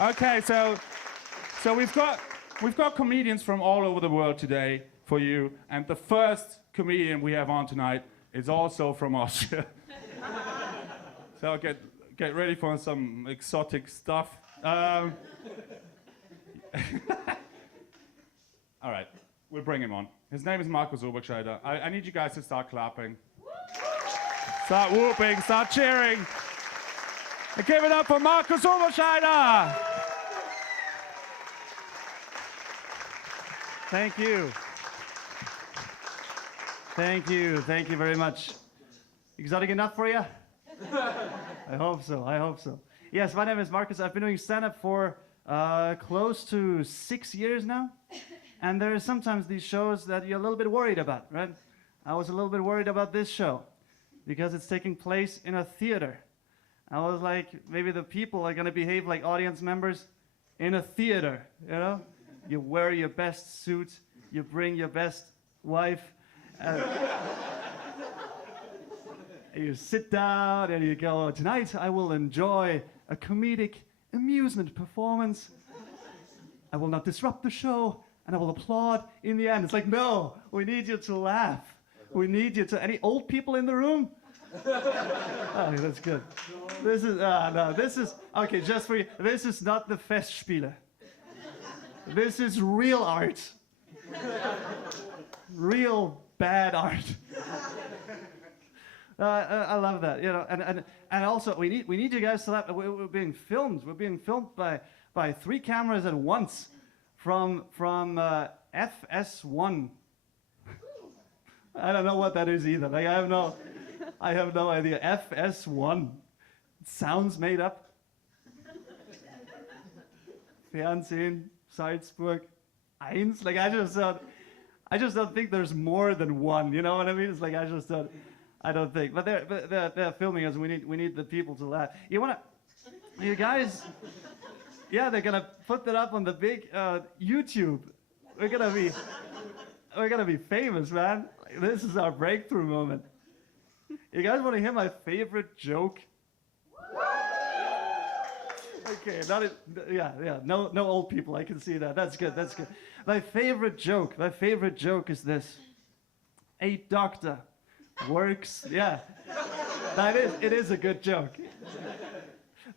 Okay, so we've got comedians from all over the world today for you, and the first comedian we have on tonight is also from Austria. So get ready for some exotic stuff. All right, we'll bring him on. His name is Markus Oberschneider. I need you guys to start clapping. Start whooping, start cheering. And give it up for Markus Oberschneider. Thank you. Thank you. Thank you very much. Exotic enough for you? I hope so. I hope so. Yes, my name is Markus. I've been doing stand-up for close to 6 years now. And there are sometimes these shows that you're a little bit worried about, right? I was a little bit worried about this show because it's taking place in a theater. I was like, maybe the people are going to behave like audience members in a theater, you know? You wear your best suit, you bring your best wife, and you sit down and you go, tonight I will enjoy a comedic amusement performance. I will not disrupt the show, and I will applaud in the end. It's like, no, we need you to laugh. We need you to, any old people in the room? Oh, that's good. This is, no, this is, okay, just for you, this is not the Festspiele. This is real art. Real bad art. I love that, you know, and also we need you guys to laugh. We're being filmed. We're being filmed by 3 cameras at once from FS1. I don't know what that is either. Like I have no idea. FS1. It sounds made up. Fernsehen, Salzburg, 1. Like I just don't think there's more than one. You know what I mean? It's like I don't think. But they're filming us. We need the people to laugh. You guys? Yeah, they're gonna put that up on the big YouTube. We're gonna be famous, man. This is our breakthrough moment. You guys want to hear my favorite joke? Okay, no old people. I can see that. That's good. My favorite joke is this: a doctor works. Yeah, it is a good joke.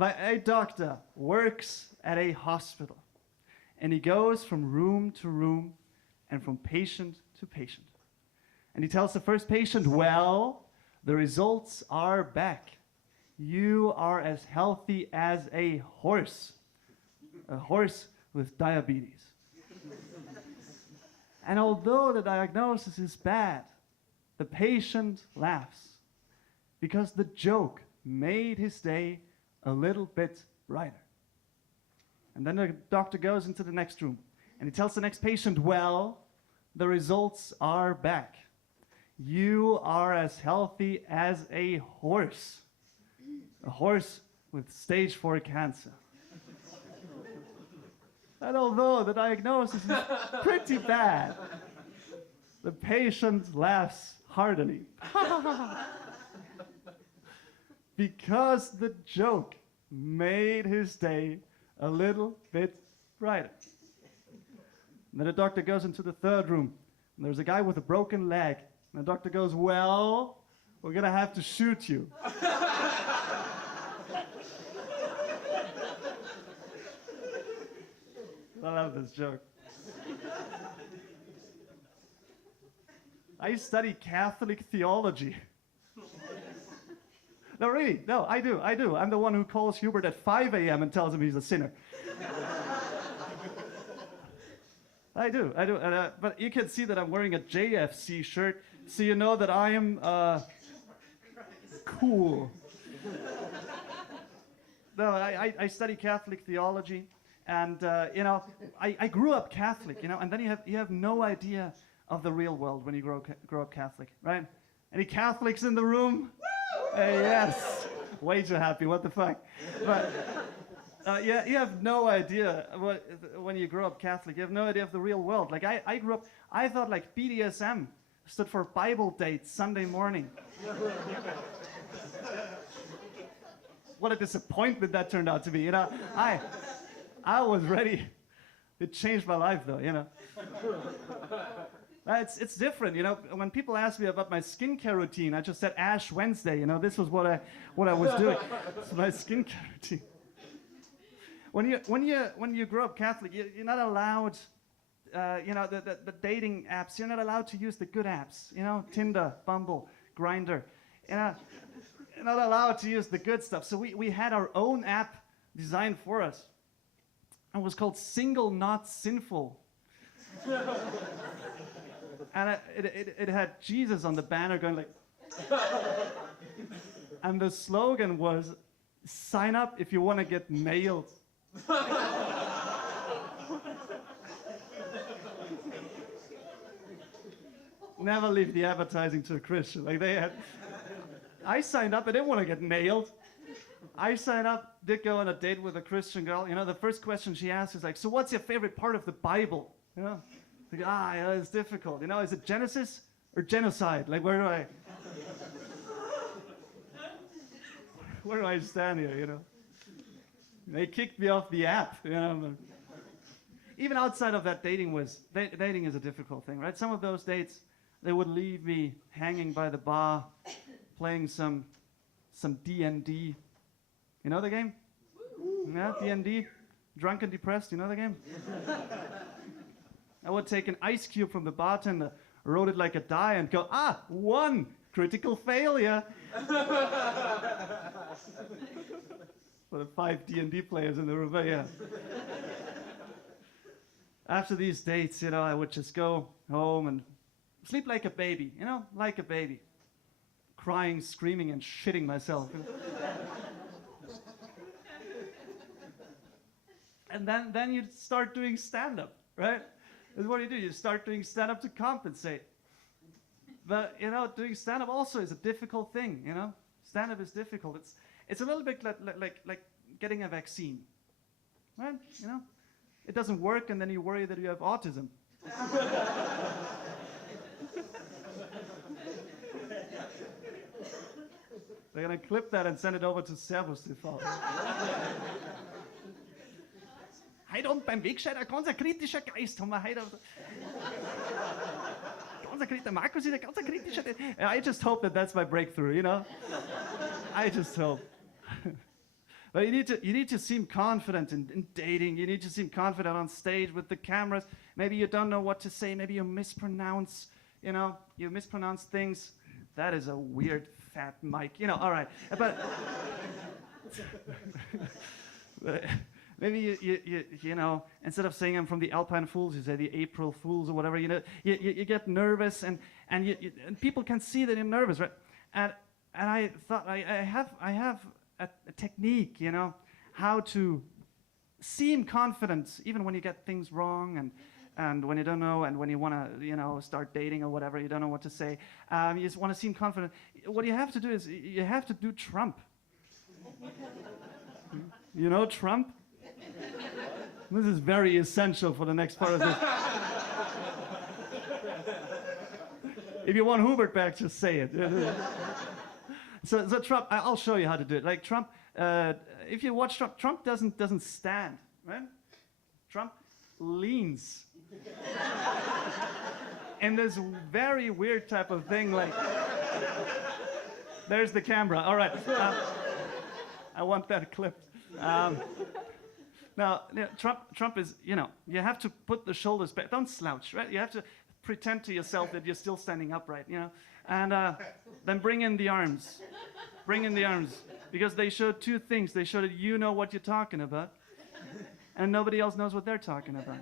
A doctor works at a hospital, and he goes from room to room, and from patient to patient, and he tells the first patient, "Well, the results are back. You are as healthy as a horse with diabetes." And although the diagnosis is bad, the patient laughs because the joke made his day a little bit brighter. And then the doctor goes into the next room and he tells the next patient, "Well, the results are back. You are as healthy as a horse with stage 4 cancer." And although the diagnosis is pretty bad, the patient laughs heartily. Because the joke made his day a little bit brighter. And then the doctor goes into the third room, and there's a guy with a broken leg. And the doctor goes, "Well, we're gonna have to shoot you." I love this joke. I study Catholic theology. No, really, no, I do. I'm the one who calls Hubert at 5 a.m. and tells him he's a sinner. I do. But you can see that I'm wearing a JFC shirt, so you know that I am cool. No, I study Catholic theology, and you know, I grew up Catholic, you know, and then you have no idea of the real world when you grow up Catholic, right? Any Catholics in the room? Yes. Way too happy. What the fuck? But yeah, you have no idea when you grow up Catholic. You have no idea of the real world. Like I grew up, I thought like BDSM stood for Bible date Sunday morning. What a disappointment that turned out to be. You know, I was ready. It changed my life, though, you know. It's different, you know. When people ask me about my skincare routine, I just said Ash Wednesday, you know. This was what I was doing. It's my skincare routine. When you grow up Catholic, you're not allowed, you know, the dating apps. You're not allowed to use the good apps, you know, Tinder, Bumble, Grindr. You know, you're not allowed to use the good stuff. So we had our own app designed for us. It was called Single Not Sinful. And it had Jesus on the banner going like... And the slogan was, sign up if you want to get nailed. Never leave the advertising to a Christian. Like they had... I signed up, I didn't want to get nailed. I signed up, did go on a date with a Christian girl. You know, the first question she asked is like, so what's your favorite part of the Bible? You know? Like, yeah, it's difficult. You know, is it Genesis or genocide? Like, where do I stand here, you know? They kicked me off the app, you know. Even outside of that, dating is a difficult thing, right? Some of those dates, they would leave me hanging by the bar, playing some D&D. You know the game? Yeah, D&D. Drunk and depressed, you know the game? I would take an ice cube from the bartender, roll it like a die, and go, 1, critical failure. For the 5 D&D players in the room, but yeah. After these dates, you know, I would just go home and sleep like a baby, you know, like a baby. Crying, screaming, and shitting myself. And then you start doing stand-up, right? That's what you do. You start doing stand-up to compensate. But, you know, doing stand-up also is a difficult thing, you know? Stand-up is difficult. It's a little bit like getting a vaccine, right? You know? It doesn't work, and then you worry that you have autism. They're going to clip that and send it over to Servus TV. Heute und beim Wegscheider ganz ein kritischer Geist haben wir heute. Der Markus ist ein ganz kritischer. I just hope that that's my breakthrough, you know? I just hope. But you need to seem confident in dating. You need to seem confident on stage with the cameras. Maybe you don't know what to say. Maybe you mispronounce, you know, things. That is a weird fat mic, you know, all right. But maybe you know, instead of saying I'm from the Alpine Fools, you say the April Fools or whatever, you know, you get nervous and people can see that you're nervous, right? And I thought I have a technique, you know, how to seem confident even when you get things wrong and when you don't know, and when you want to, you know, start dating or whatever, you don't know what to say. You just want to seem confident. What you have to do is you have to do Trump. You know Trump? This is very essential for the next part of this. If you want Hubert back, just say it. So Trump, I'll show you how to do it. Like Trump, if you watch Trump, Trump doesn't stand, right? Trump leans. And this very weird type of thing, like, there's the camera. All right, I want that clipped. Now, Trump is, you know, you have to put the shoulders back. Don't slouch, right? You have to pretend to yourself that you're still standing upright, you know? And then bring in the arms. Bring in the arms. Because they show 2 things. They show that you know what you're talking about, and nobody else knows what they're talking about.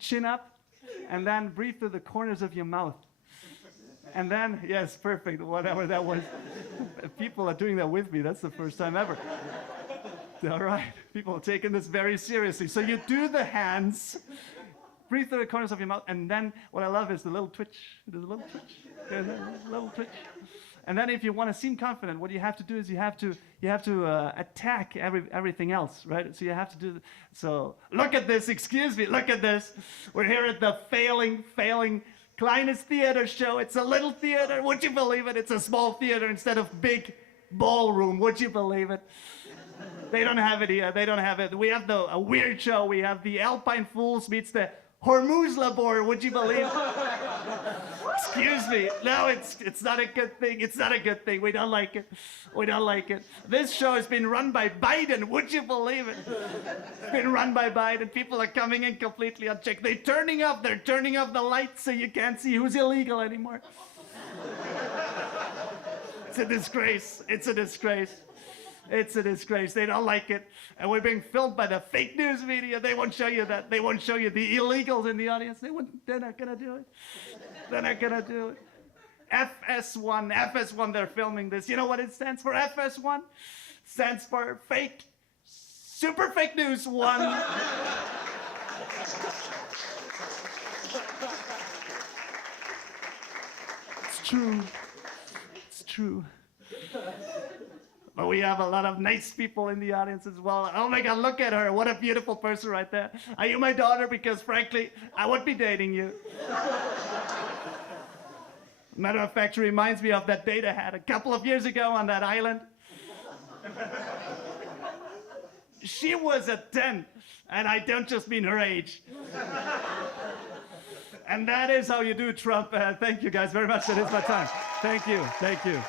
Chin up, and then breathe through the corners of your mouth. And then, yes, perfect, whatever that was. People are doing that with me. That's the first time ever. All right, people are taking this very seriously. So you do the hands, breathe through the corners of your mouth, and then what I love is the little twitch. There's a little twitch. There's a little twitch. And then if you want to seem confident, what you have to do is you have to attack everything else, right? So you have to do. So look at this. Excuse me. Look at this. We're here at the failing Kleines Theater show. It's a little theater. Would you believe it? It's a small theater instead of big ballroom. Would you believe it? They don't have it here. They don't have it. We have a weird show. We have the Alpine Fools meets the Humorlabor. Would you believe? Excuse me. No, it's not a good thing. It's not a good thing. We don't like it. We don't like it. This show has been run by Biden. Would you believe it? It's been run by Biden. People are coming in completely unchecked. They're turning off the lights so you can't see who's illegal anymore. It's a disgrace. It's a disgrace. It's a disgrace. They don't like it. And we're being filmed by the fake news media. They won't show you that. They won't show you the illegals in the audience. They're not going to do it. They're not going to do it. FS1. FS1, they're filming this. You know what it stands for? FS1 stands for fake, super fake news one. It's true. It's true. But we have a lot of nice people in the audience as well. Oh my God, look at her. What a beautiful person right there. Are you my daughter? Because frankly, I would be dating you. Matter of fact, she reminds me of that date I had a couple of years ago on that island. She was a 10, and I don't just mean her age. And that is how you do Trump. Thank you guys very much. That is my time. Thank you. Thank you.